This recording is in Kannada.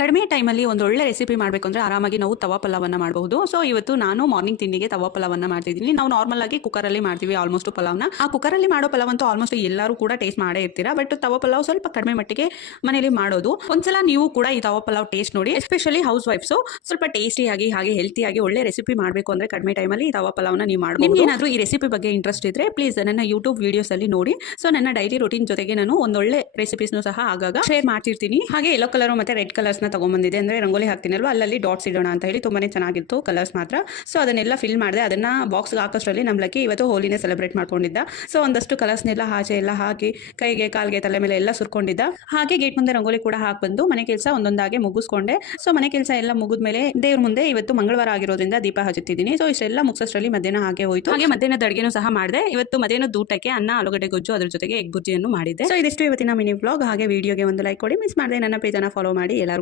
ಕಡಿಮೆ ಟೈಮಲ್ಲಿ ಒಂದು ಒಳ್ಳೆ ರೆಸಿಪಿ ಮಾಡಬೇಕು ಅಂದರೆ ಆರಾಮಾಗಿ ನಾವು ತವಾ ಪಲಾವನ್ನ ಮಾಡಬಹುದು. ಸೊ ಇವತ್ತು ನಾನು ಮಾರ್ನಿಂಗ್ ತಿಂಡಿಗೆ ತವಾ ಪಲಾವನ್ನ ಮಾಡ್ತಿದ್ದೀನಿ. ನಾವು ನಾರ್ಮಲ್ ಆಗಿ ಕುಕ್ಕರಲ್ಲಿ ಮಾಡ್ತೀವಿ ಆಲ್ಮೋಸ್ಟ್ ಪಲಾವ್ನ. ಆ ಕುಕ್ಕರಲ್ಲಿ ಮಾಡೋ ಪಲಾವ್ ಅಂತೂ ಆಲ್ಮೋಸ್ಟ್ ಎಲ್ಲರೂ ಕೂಡ ಟೇಸ್ಟ್ ಮಾಡೇ ಇರ್ತೀರಾ. ಬಟ್ ತವಾ ಪಲಾವ್ ಸ್ವಲ್ಪ ಕಡಿಮೆ ಮಟ್ಟಿಗೆ ಮನೇಲಿ ಮಾಡೋದು. ಒಂದ್ಸಲ ನೀವು ಕೂಡ ಈ ತವಾ ಪಲಾವ್ ಟೇಸ್ಟ್ ನೋಡಿ. ಎಸ್ಪೆಷಲಿ ಹೌಸ್ ವೈಫ್ಸು ಸ್ವಲ್ಪ ಟೇಸ್ಟಿಯಾಗಿ ಹಾಗೆ ಹೆಲ್ತಿಯಾಗಿ ಒಳ್ಳೆ ರೆಸಿಪಿ ಮಾಡಬೇಕು ಅಂದರೆ ಕಡಿಮೆ ಟೈಮಲ್ಲಿ ಈ ತವಾ ಪಲಾವ್ನ ನೀವು ಮಾಡಬಹುದು. ನಿಮ್ಗೆ ಏನಾದರೂ ಈ ರೆಸಿಪಿ ಬಗ್ಗೆ ಇಂಟ್ರೆಸ್ಟ್ ಇದ್ರೆ ಪ್ಲೀಸ್ ನನ್ನ ಯೂಟ್ಯೂಬ್ ವಿಡಿಯೋಸ್ ಅಲ್ಲಿ ನೋಡಿ. ಸೊ ನನ್ನ ಡೈಲಿ ರೂಟೀನ್ ಜೊತೆಗೆ ನಾನು ಒಂದೊಳ್ಳೆ ರೆಸಿಪೀಸ್ನು ಸಹ ಆಗಾಗ ಶೇರ್ ಮಾಡ್ತಿರ್ತೀನಿ. ಹಾಗೆ ಯೆಲ್ಲೋ ಕಲರ್ ಮತ್ತೆ ರೆಡ್ ಕಲರ್ಸ್ ನ ತಗೊಂಡ್ಬಂದಿದೆ. ಅಂದ್ರೆ ರಂಗೋಲಿ ಹಾಕ್ತೀನಲ್ವಾ, ಅಲ್ಲಲ್ಲಿ ಡಾಟ್ಸ್ ಇಡೋಣ ಅಂತ ಹೇಳಿ ತುಂಬಾನೇ ಚೆನ್ನಾಗಿತ್ತು ಕಲರ್ಸ್ ಮಾತ್ರ. ಸೊ ಅದನ್ನೆಲ್ಲ ಫಿಲ್ ಮಾಡಿದೆ. ಅದನ್ನ ಬಾಕ್ಸ್ಗೆ ಹಾಕೋಷ್ಟರಲ್ಲಿ ನಮ್ಮ ಲಕ್ಕಿ ಇವತ್ತು ಹೋಲಿನೇ ಸೆಲೆಬ್ರೇಟ್ ಮಾಡ್ಕೊಂಡಿದ್ದ. ಸೊ ಒಂದಷ್ಟು ಕಲರ್ಸ್ನೆಲ್ಲ ಆಚೆ ಎಲ್ಲ ಹಾಕಿ ಕೈಗೆ ಕಾಲ್ಗೆ ತಲೆ ಮೇಲೆ ಎಲ್ಲ ಸುರ್ಕೊಂಡಿದ್ದ. ಹಾಗೆ ಗೇಟ್ ಮುಂದೆ ರಂಗೋಲಿ ಕೂಡ ಹಾಕಿ ಬಂದು ಮನೆ ಕೆಲಸ ಒಂದೊಂದಾಗಿ ಮುಗಿಸ್ಕೊಂಡೆ. ಸೊ ಮನೆ ಕೆಲಸ ಎಲ್ಲ ಮುಗಿದ್ಮೇಲೆ ದೇವ್ರ ಮುಂದೆ ಇವತ್ತು ಮಂಗಳವಾರ ಆಗಿರೋದ್ರಿಂದ ದೀಪ ಹಚ್ಚುತ್ತಿದ್ದೀನಿ. ಸೊ ಇಷ್ಟೆಲ್ಲ ಮುಗಿಸೋಷ್ಟರಲ್ಲಿ ಮಧ್ಯಾಹ್ನ ಹಾಗೆ ಹೋಯ್ತು. ಹಾಗೆ ಮಧ್ಯಾಹ್ನದ ಅಡುಗೆನೂ ಸಹ ಮಾಡಿದೆ. ಇವತ್ತು ಮಧ್ಯಾಹ್ನದ ಊಟಕ್ಕೆ ಅನ್ನ, ಆಲೂಗಡ್ಡೆ ಗೊಜ್ಜು, ಅದ್ರ ಜೊತೆಗೆ ಎಗ್ ಬುರ್ಜಿಯನ್ನು ಮಾಡಿದ್ದೆ. ಸೊ ಇದಿಷ್ಟು ಇವತ್ತಿನ ಮಿನಿ ವ್ಲಾಗ್. ಹಾಗೆ ವಿಡಿಯೋಗೆ ಒಂದು ಲೈಕ್ ಕೊಡಿ. ಮಿಸ್ ಮಾಡದೆ ನನ್ನ ಪೇಜನ್ನು ಫಾಲೋ ಮಾಡಿ. ಎಲ್ಲರಿಗೂ